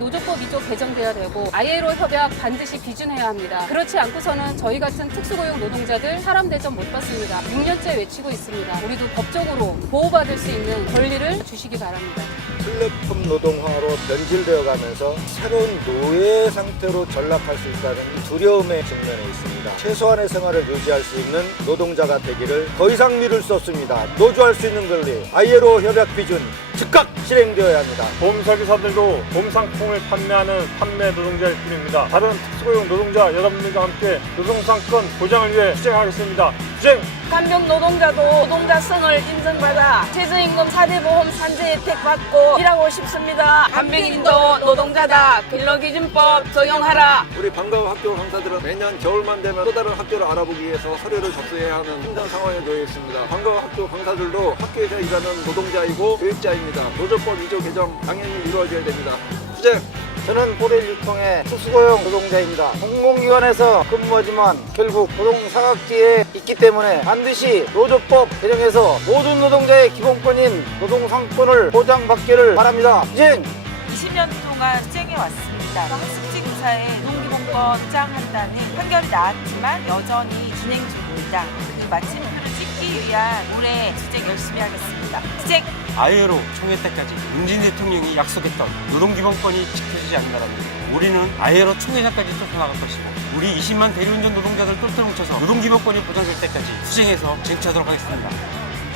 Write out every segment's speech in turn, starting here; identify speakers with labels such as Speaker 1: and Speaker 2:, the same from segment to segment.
Speaker 1: 노조법 2조 개정돼야 되고 ILO 협약 반드시 비준해야 합니다. 그렇지 않고서는 저희 같은 특수고용 노동자들 사람 대접 못 받습니다. 6년째 외치고 있습니다. 우리도 법적으로 보호받을 수 있는 권리를 주시기 바랍니다.
Speaker 2: 플랫폼 노동화로 변질되어 가면서 새로운 노예 상태로 전락할 수 있다는 두려움의 측면에 있습니다. 최소한의 생활을 유지할 수 있는 노동자가 되기를 더 이상 미룰 수 없습니다. 노조할 수 있는 권리, ILO 협약 비준 즉각 실행되어야 합니다.
Speaker 3: 보험설계사들도 보험상품을 판매하는 판매 노동자일 뿐입니다. 다른 특수고용 노동자 여러분들과 함께 노동상권 보장을 위해 투쟁하겠습니다. 투쟁!
Speaker 4: 간병 노동자도 노동자성을 인정받아 최저임금 4대 보험 산재 혜택 받고 일하고 싶습니다. 간병인도 노동자다. 근로기준법 적용하라.
Speaker 5: 우리 방과후 학교 강사들은 매년 겨울만 되면 또 다른 학교를 알아보기 위해서 서류를 접수해야 하는 힘든 상황에 놓여 있습니다. 방과후 학교 강사들도 학교에서 일하는 노동자이고 교육자입니다. 노조법 2조 개정 당연히 이루어져야 됩니다. 투쟁!
Speaker 2: 저는 포레일 유통의 특수고용 노동자입니다. 공공기관에서 근무하지만 결국 노동사각지에 있기 때문에 반드시 노조법 개정해서 모든 노동자의 기본권인 노동상권을 보장받기를 바랍니다. 투쟁!
Speaker 6: 20년 동안 투쟁해 왔습니다. 학습지 교사의 노동기본권 주장한다는 판결이 나왔지만 여전히 진행 중입니다. 그 마침표를 찍기 위한 올해 투쟁 열심히 하겠습니다. 투쟁!
Speaker 7: 아예로 총회 때까지 문재인 대통령이 약속했던 노동기본권이 지켜지지 않는다면 우리는 아예로 총회장까지 쫓아나갈 것이고 우리 20만 대리운전 노동자들 똘똘 뭉쳐서 노동기본권이 보장될 때까지 투쟁해서 쟁취하도록 하겠습니다.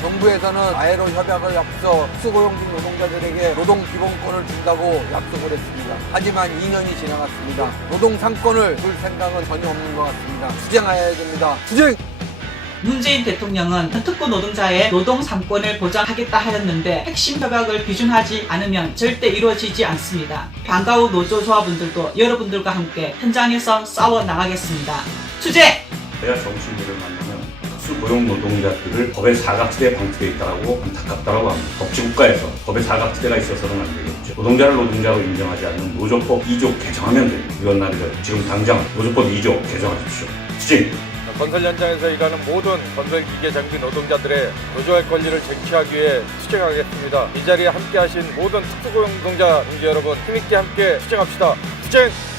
Speaker 8: 정부에서는 아에로 협약을 앞서 수고용직 노동자들에게 노동 기본권을 준다고 약속을 했습니다. 하지만 2년이 지나갔습니다. 노동 상권을 줄 생각은 전혀 없는 것 같습니다. 투쟁해야 됩니다. 투쟁!
Speaker 9: 문재인 대통령은 특고 노동자의 노동 3권을 보장하겠다 하였는데 핵심 협약을 비준하지 않으면 절대 이루어지지 않습니다. 방과후 노조 조합원들도 여러분들과 함께 현장에서 싸워 나가겠습니다. 투쟁!
Speaker 10: 내가 정치인들을 만나면 특수 고용 노동자들을 법의 사각지대에 방치되어 있다고 안타깝다고 합니다. 법치국가에서 법의 사각지대가 있어서는 안 되겠죠. 노동자를 노동자로 인정하지 않는 노조법 2조 개정하면 됩니다. 이런 날이죠. 지금 당장 노조법 2조 개정하십시오. 투쟁!
Speaker 3: 건설 현장에서 일하는 모든 건설 기계 장비 노동자들의 노조할 권리를 쟁취하기 위해 투쟁하겠습니다. 이 자리에 함께 하신 모든 특수고용 노동자 동지 여러분 힘있게 함께 투쟁합시다. 투쟁!